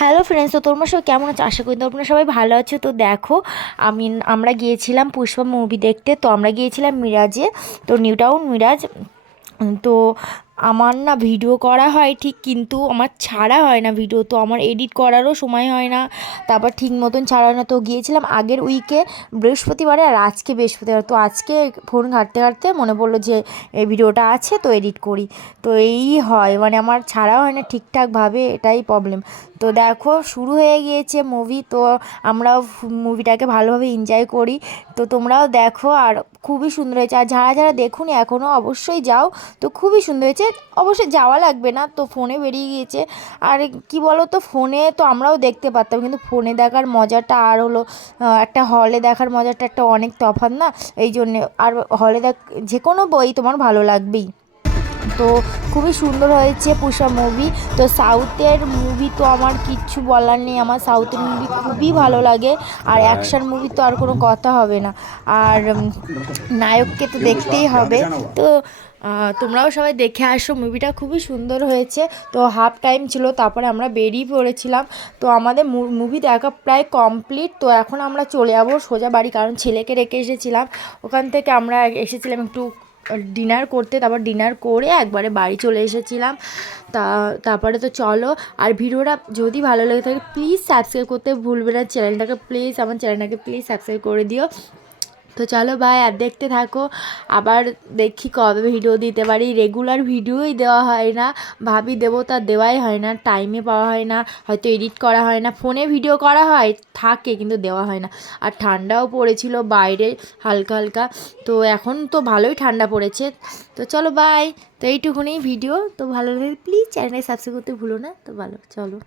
Hello friends, তো তোমরা সবাই কেমন আছো? আশা করি তোমরা সবাই ভালো আছো। তো দেখো, আমরা গিয়েছিলাম পুষ্পা মুভি দেখতে। তো আমরা গিয়েছিলাম মিরাজে, তো নিউ টাউন মিরাজ। তো আমার না ভিডিও করা হয় ঠিক, কিন্তু আমার ছাড়া হয় না ভিডিও। তো আমার এডিট করারও সময় হয় না, তারপর ঠিক মতন ছাড়া হয় না। তো গিয়েছিলাম আগের উইকে বৃহস্পতিবারে, আর আজকে বৃহস্পতিবার। তো আজকে ফোন ঘাঁটতে ঘাঁটতে মনে পড়লো যে এই ভিডিওটা আছে, তো এডিট করি। তো এই হয়, মানে আমার ছাড়া হয় না ঠিকঠাকভাবে, এটাই প্রবলেম। তো দেখো, শুরু হয়ে গিয়েছে মুভি। তো আমরাও মুভিটাকে ভালোভাবে এনজয় করি। তো তোমরাও দেখো, আর খুবই সুন্দর হয়েছে। আর যারা যারা দেখুনি এখনও, অবশ্যই যাও। তো খুবই সুন্দর হয়েছে। অবশ্যই যাওয়া লাগবে না, তো ফোনে বেরিয়ে গিয়েছে। আর কি বলো তো, ফোনে তো আমরাও দেখতে পারতাম, কিন্তু ফোনে দেখার মজাটা আর হলো একটা হলে দেখার মজাটা একটা অনেক তফাৎ না। এই জন্যে আর হলে যে কোনো বই তোমার ভালো লাগবেই। তো খুবই সুন্দর হয়েছে পুষ্পা মুভি। তো সাউথের মুভি তো আমার কিচ্ছু বলার নেই, আমার সাউথের মুভি খুবই ভালো লাগে। আর অ্যাকশন মুভি তো আর কোনো কথা হবে না। আর নায়ককে তো দেখতেই হবে। তো তোমরাও সবাই দেখে আসো, মুভিটা খুবই সুন্দর হয়েছে। তো হাফ টাইম ছিল, তারপরে আমরা বেরিয়ে পড়েছিলাম। তো আমাদের মুভি দেখা প্রায় কমপ্লিট। তো এখন আমরা চলে যাবো সোজা বাড়ি, কারণ ছেলেকে রেখে এসেছিলাম। ওখান থেকে আমরা এসেছিলাম একটু ডিনার করতে, তারপর ডিনার করে একবারে বাড়ি চলে এসেছিলাম। তারপরে তো চলো। আর ভিডিওটা যদি ভালো লেগে থাকে প্লিজ সাবস্ক্রাইব করতে ভুলবে না চ্যানেলটাকে, প্লিজ আমার চ্যানেলটাকে প্লিজ সাবস্ক্রাইব করে দিও। তো চলো ভাই, আর দেখতে থাকো। আবার দেখি কবে ভিডিও দিতে পারি। রেগুলার ভিডিওই দেওয়া হয় না, ভাবি দেবো, তা দেওয়াই হয় না, টাইমে পাওয়া হয় না, হয়তো এডিট করা হয় না। ফোনে ভিডিও করা হয় থাকে, কিন্তু দেওয়া হয় না। আর ঠান্ডাও পড়েছিল বাইরে হালকা হালকা। তো এখন তো ভালোই ঠান্ডা পড়েছে। তো চলো বাই। তো এইটুকুনি ভিডিও। তো ভালো লাগে প্লিজ চ্যানেলটাকে সাবস্ক্রাইব করতে ভুলো না। তো ভালো, চলো।